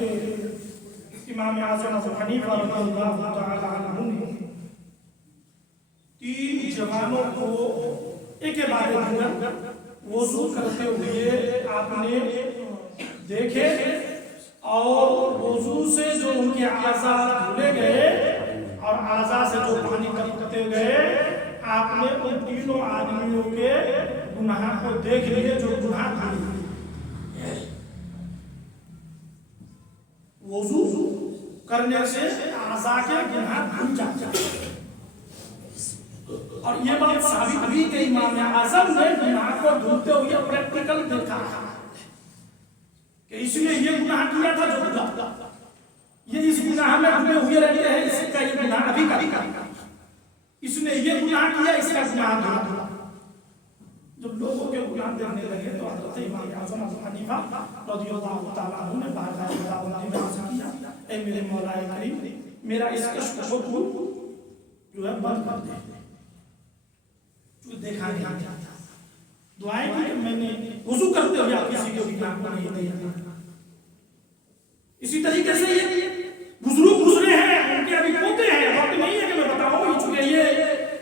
حضرت امام اعظم ابو حنیفہ رضی اللہ تعالی عنہ نے 3 جوانوں کو ایک کے بعد دیگر وضو کرتے ہوئے آپ نے دیکھے اور وضو سے جو ان کے اعضاء دھلے گئے اور اعضاء سے جو پانی نکلتے گئے آپ نے ان تینوں آدمیوں کے گناہ کو دیکھ لیے جو گناہ دھلے وضو کرنے سے اعضاء کے گناہ دھل جاتے ہیں اور یہ بات ثابت ہوئی کہ امام اعظم نے گناہ کو دھلتے ہوئے پریکٹیکل دیکھا کہ اس نے یہ گناہ کیا تھا جو دھلا یہ اس گناہ میں ڈوبے ہوئے رہتے ہیں اس کا یہ گناہ ابھی کا اس نے یہ گناہ کیا اس کا گناہ دھلا جب لوگوں کے گناہ دیکھنے لگے تو حضرت امام اعظم ابو حنیفہ رضی اللہ تعالیٰ عنہ نے باقاعدہ عرض کیا اے میرے مولا کریم میرا اس کشف کو جو ہے بند کر دے دیکھا نہیں جاتا دعائیں کی کہ میں نے وضو کرتے ہوئے آپ کسی کو گناہ کو نہیں دیا اسی طریقے سے یہ بزرگ گزرے ہیں ان کے ابھی پوتے ہیں وقت نہیں ہے کہ میں بتاؤں چونکہ یہ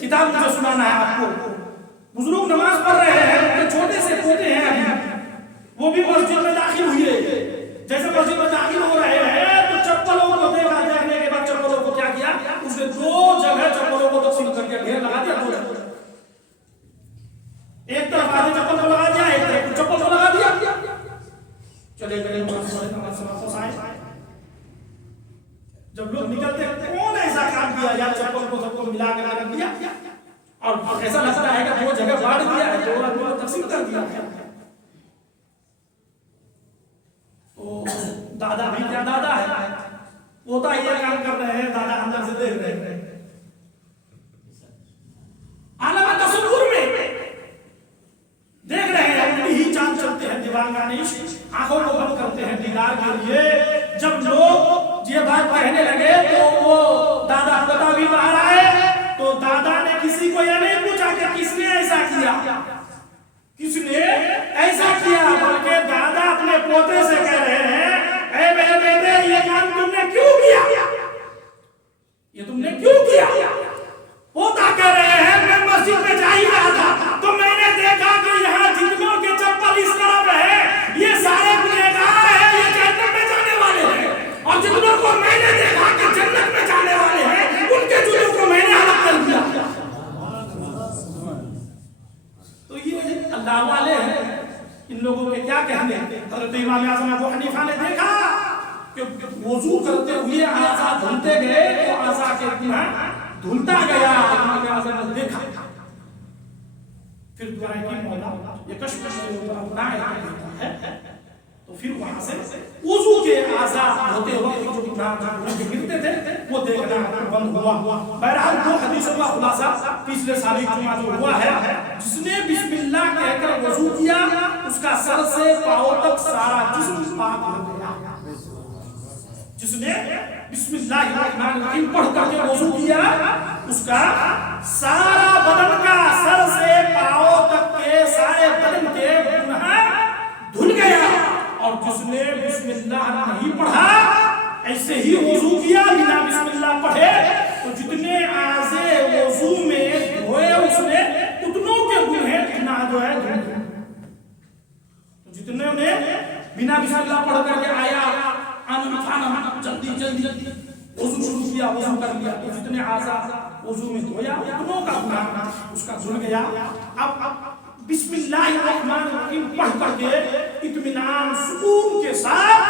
کتاب مجھے سنانا ہے آپ کو بزرگ نماز پڑھ رہے ہیں ان کے چھوٹے سے پوتے ہیں ابھی وہ بھی مسجد میں داخل ہوئے جیسے مسجد میں داخل ہو رہے ہیں تو چپلوں کو دیکھا دیکھنے کے بعد چپلوں کو کیا کیا اس نے 2 جگہ چپلوں کو تقسیم کر کے ڈھیر لگا دیا 2 جگہ ایک طرف آدھے چپل کو لگا دیا ایک طرف چپل کو لگا دیا چلے گئے جب لوگ نکلتے کون ایسا کام کیا یا چپل کو سب کو ملا کر رکھ دیا اور ایسا لگتا ہے کہ 2 جگہ بانٹ دیا ہے 2 کو تقسیم کر دیا تو دادا بھی کیا دادا ہے پوتا یہ کام کر رہے ہیں دادا اندر سے دیکھ رہے ہیں عالم تصور میں دیکھ رہے ہیں اپنی ہی چاند چلتے ہیں دیوانگانے آنکھوں کو بند کرتے ہیں دیدار کے لیے جب لوگ یہ بات کہنے لگے تو وہ دادا پتا بھی باہر آئے تو دادا نے کسی کو یہ نہیں پوچھا کہ کس نے ایسا کیا کس نے ایسا کیا بلکہ دادا اپنے پوتے سے کہہ رہے ہیں اے میرے بیٹے یہ کام تم نے کیوں کیا یہ تم نے کیوں کیا پوتا کہہ رہے ہیں میں مسجد میں جا ہی رہا تھا تو میں نے دیکھا کہ یہاں جتنوں کے چپل اس طرف ہے یہ سارے گنہگار ہیں یہ جنت میں جانے والے ہیں اور جتنوں کو میں نے دیکھا کہ جنت میں جانے والے ہیں ان کے جوتوں کو میں نے الگ کر دیا تو یہ اللہ والے ہیں ان لوگوں کے کیا کہنے حضرت امام اعظم ابو حنیفہ نے دیکھا کہ وضو کرتے ہوئے اعضاء دھلتے گئے تو اعضاء کے گناہ دھلتا گیا امام اعظم نے دیکھا پھر دعائیں کی مولا یہ کشمش کے اوپر اپنا ہے تو پھر وہاں سے وضو کے اعضاء ہوتے وقت جو گناہ گرتے تھے وہ دیکھنا بند ہوا بہرحال 2 حدیثوں کا خلاصہ پچھلے سال جمعہ جو ہوا ہے جس نے بسم اللہ کہہ کر وضو کیا اس کا سر سے پاؤں تک سارا جسم پاک ہو گیا جس نے بسم اللہ الرحمن الرحیم پڑھ کر کے وضو کیا اس کا سارا بدن کا سر سے پاؤں تک کے سارے بدن کے گناہ دھل گیا اور جس نے بسم اللہ نہیں پڑھا ایسے ہی وضو کیا بنا بسم اللہ پڑھے تو جتنے اعضاء وضو میں دھوئے اس نے اتنوں کے گناہ جو ہے دھل گئے تو جتنے نے بنا بسم اللہ پڑھ کر کے آیا جلدی جلدی وضو شروع کیا وضو کر لیا تو جتنے اعضاء وضو میں دھویا اتنوں کا گناہ اس کا دھل گیا اب بسم اللہ الرحمن الرحیم پڑھ کر کے اطمینان سکون کے ساتھ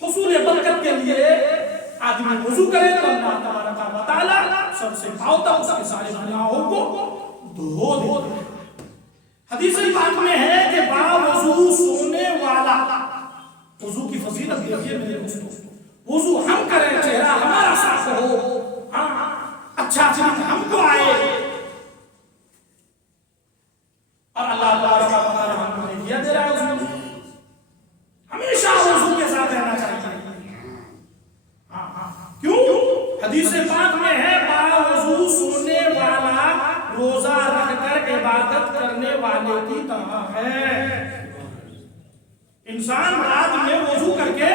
حصول برکت کے لیے آدمی وضو کرے تو اللہ تبارک و تعالی سب سے پاؤں تک اس کے سارے گناہوں کو دھو دے حدیث پاک میں ہے کہ با وضو سونے والا وضو کی فضیلت دیکھیے میرے دوستو وضو ہم کریں چہرہ ہمارا صاف ہو اچھا چیز ہم کو آئے اور اللہ تبارک و تعالی ہم کو دیا دے رہا ہے ہمیشہ وضو کے ساتھ رہنا چاہیے کیوں حدیث پاک میں ہے با وضو سونے والا روزہ رکھ کر عبادت کرنے والے کی طرح ہے انسان رات میں وضو کر کے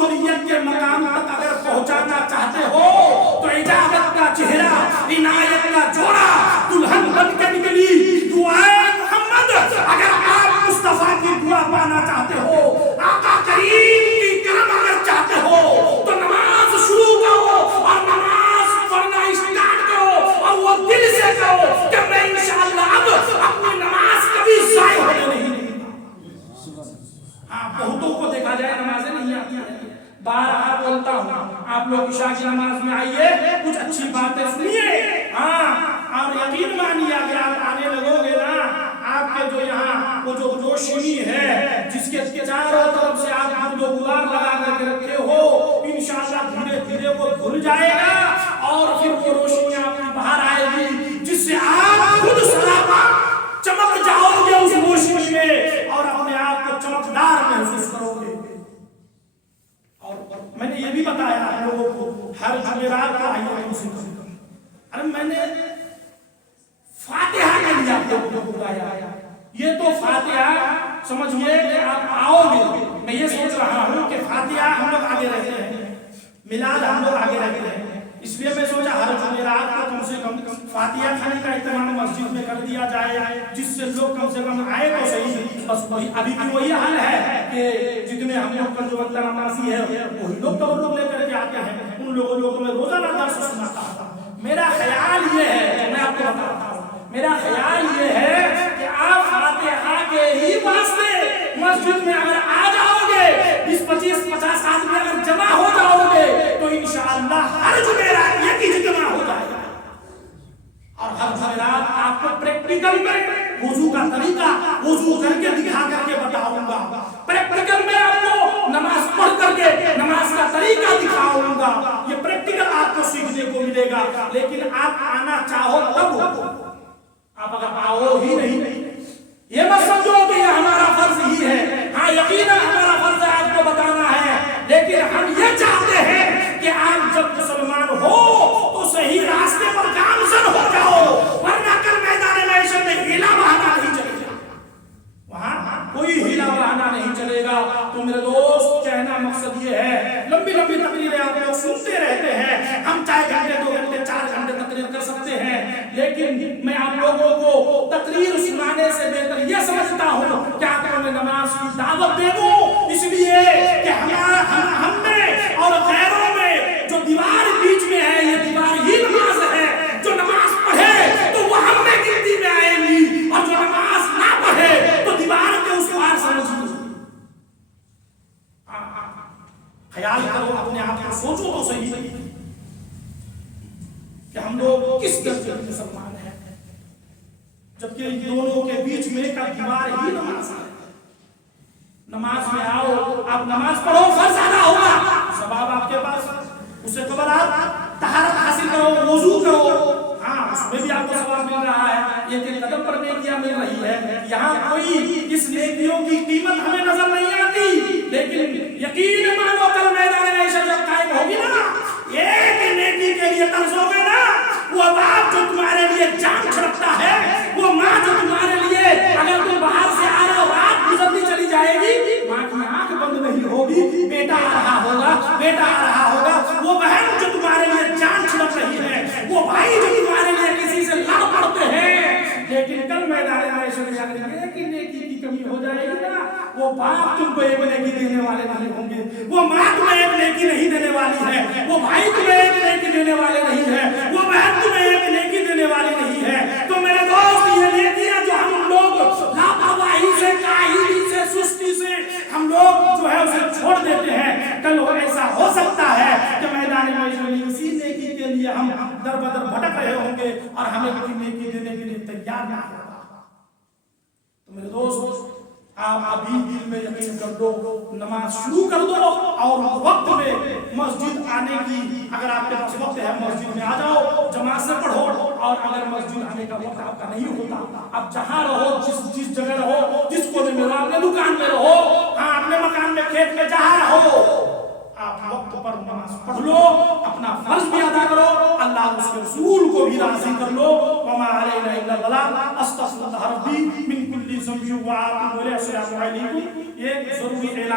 قبولیت کے مقام تک اگر پہنچانا چاہتے ہو تو اجابت کا چہرہ، عنایت کا جوڑا دلہن بن کے نکلی دعائے محمد۔ اگر آپ مصطفیٰ کی دعا پانا چاہتے ہو، آقا کریم کی کرم اگر چاہتے ہو تو نماز شروع کرو اور نماز پڑھنا اسٹارٹ کرو اور وہ دل سے کرو کہ میں انشاءاللہ اب اپنی نماز کبھی ضائع ہونے نہیں دوں گا۔ ہاں بہتوں کو دیکھا جائے نمازیں نہیں آتی ہیں، بارہا بولتا ہوں آپ لوگ عشاء کی نماز میں آئیے، کچھ اچھی باتیں سنیے، ہاں اور یقین مانیے اگر آپ آنے لگو گے نا، آپ کے جو یہاں وہ جو روشنی ہے جس کے چاروں طرف سے آپ گرد و غبار لگا کر کے رکھے ہو، انشاءاللہ دھیرے دھیرے وہ دھل جائے گا اور پھر وہ روشنی آپ کی باہر آئے گی جس سے آپ خود سراپا چمک جاؤ گے اس روشنی میں اور اپنے آپ کو چمکدار محسوس کرو گے۔ اور میں نے یہ بھی بتایا آپ لوگوں کو ہر جمعرات کا آئیے کم سے کم، ارے میں نے فاتحہ کے لیے آپ لوگوں کو بتایا، یہ تو فاتحہ سمجھئے کہ آپ آؤ گے، میں یہ سوچ رہا ہوں کہ فاتحہ ہم لوگ آگے رہتے ہیں، میلاد ہم لوگ آگے رہتے ہیں، اس لیے میں سوچا ہر جمعرات کو کم سے کم فاتحہ کھانے کا اہتمام مسجد میں کر دیا جائے جس سے لوگ کم سے کم آئے تو صحیح۔ بس ابھی بھی وہی حال ہے کہ جتنے ہم لوگ کا جو وقت نمازی ہے وہی لوگ تو لوگ لے کر کے آتے ہیں، ان لوگوں کو میں روزانہ درس سناتا تھا۔ میرا خیال یہ ہے، میں آپ کو بتاتا ہوں، میرا خیال یہ ہے کہ آپ فاتحہ کے ہی واسطے مسجد میں اگر آ جاؤ گے، 20-25-50 آدمی اگر جمع ہو جاؤ گے تو انشاءاللہ ہر جمعرات یہ کی جمع ہو جائے گا اور ہر جمعرات آپ کو پریکٹیکل میں وضو کا طریقہ وضو کر کے دکھا کر کے بتاؤں گا، پریکٹیکل میں آپ کو نماز پڑھ کر کے نماز کا طریقہ دکھاؤں گا، یہ پریکٹیکل آپ کو سیکھنے کو ملے گا۔ لیکن آپ آنا چاہو تب، آپ اگر آؤ ہی نہیں، یہ مت سمجھو کہ یہ ہمارا فرض ہی ہے، ہاں یقیناً ہمارا فرض ہے آپ کو بتانا ہے، لیکن ہم یہ چاہتے ہیں کہ آپ جب مسلمان ہو تو صحیح راستے پر گامزن ہو جاؤ، ورنہ کل میدان معیشت میں ہیلا بہانا نہیں چلے گا، وہاں کوئی ہیلا بہانا نہیں چلے گا۔ تو میرے دوست کہنا مقصد یہ ہے، لمبی لمبی تقریریں آپ لوگ سنتے رہتے ہیں، ہم چاہے گھنٹے 2 گھنٹے 4 گھنٹے تقریر کر سکتے ہیں، لیکن میں آپ لوگوں کو تقریر سنانے سے بہتر یہ سمجھتا ہوں کہ آپ کو میں نماز کی دعوت دے دوں، اس لیے کہ ہم میں اور غیروں میں جو دیوار بیچ میں ہے یہ دیوار ہی نماز ہے، جو نماز پڑھے تو وہ ہم میں گنتی میں آئے گی اور جو نماز نہ پڑھے تو دیوار کے اس پار سمجھ لو۔ خیال کرو، اپنے آپ کو سوچو تو صحیح کہ ہم لوگ کس درجے کے مسلمان ہیں جبکہ ان دونوں کے بیچ میں ایک دیوار ہی نماز ہے۔ نماز میں آؤ، آپ نماز پڑھو، فرض ادا ہوگا، ثواب آپ کے پاس، اس سے قبل آپ طہارت حاصل کرو، وضو کرو، ہاں اس میں بھی آپ کو ثواب مل رہا ہے، یہ کہ قدم پر نیکیاں مل رہی ہے۔ یہاں کوئی اس نیکیوں کی قیمت ہمیں نظر نہیں آتی، لیکن یقین مانو کل میدان معیشت جب قائم ہوگی نا، ایک نیکی کے لیے ترسو گے نا، وہ باپ جو تمہارے لیے جان چھڑکتا ہے، وہ ماں جو تمہارے لیے اگر تم باہر سے آ رہے ہو رات گزرتی چلی جائے گی، ماں کی آنکھ بند نہیں ہوگی، بیٹا آ رہا ہوگا، بیٹا آ رہا ہوگا، وہ بہن جو تمہارے لیے جان چھڑک رہی ہے، وہ بھائی جو تمہارے لیے کسی سے لڑ پڑتے ہیں، لیکن کل میدان معیشت میں اگر ایک نیکی کی کمی ہو جائے گی نا، وہ باپ تم کو ایک نیکی دینے والے نہیں ہوں گے، وہ ماں تمہیں ایک نیکی نہیں دینے والی ہے، وہ بھائی تمہیں ایک نیکی دینے والے نہیں ہے، وہ بہن تمہیں ایک نیکی دینے والی نہیں ہے۔ تو میرے دوست یہ نیکیاں جو ہم لوگ لاپرواہی سے، کاہلی سے، سستی سے ہم لوگ جو ہے اسے چھوڑ دیتے ہیں، کل وہ ایسا ہو سکتا ہے کہ میدان معیشت میں اسی نیکی کے لیے ہم در بدر بھٹک رہے ہوں گے اور ہمیں کوئی نیکی دینے کے لیے تیار نہ ہوگا۔ تو میرے دوست آپ ابھی دل میں یقین کر دو، نماز شروع کر دو اور وقت میں مسجد آنے کی، اگر آپ کے پاس وقت ہے مسجد میں آ جاؤ، جماعت سے پڑھو، اور اگر مسجد آنے کا وقت آپ کا نہیں ہوتا، آپ جہاں رہو، جس جگہ رہو، جس کونے میں رہو، اپنے دکان میں رہو، ہاں اپنے مکان میں، کھیت میں، جہاں رہو، آپ وقت پر نماز پڑھ لو، اپنا فرض بھی ادا کرو، اللہ اس کے رسول کو بھی راضی کر لو۔ وما علینا الا البلاغ، استغفر اللہ ربی من کل ذنب واتوب الیہ۔ السلام علیکم۔ یہ ضروری اعلان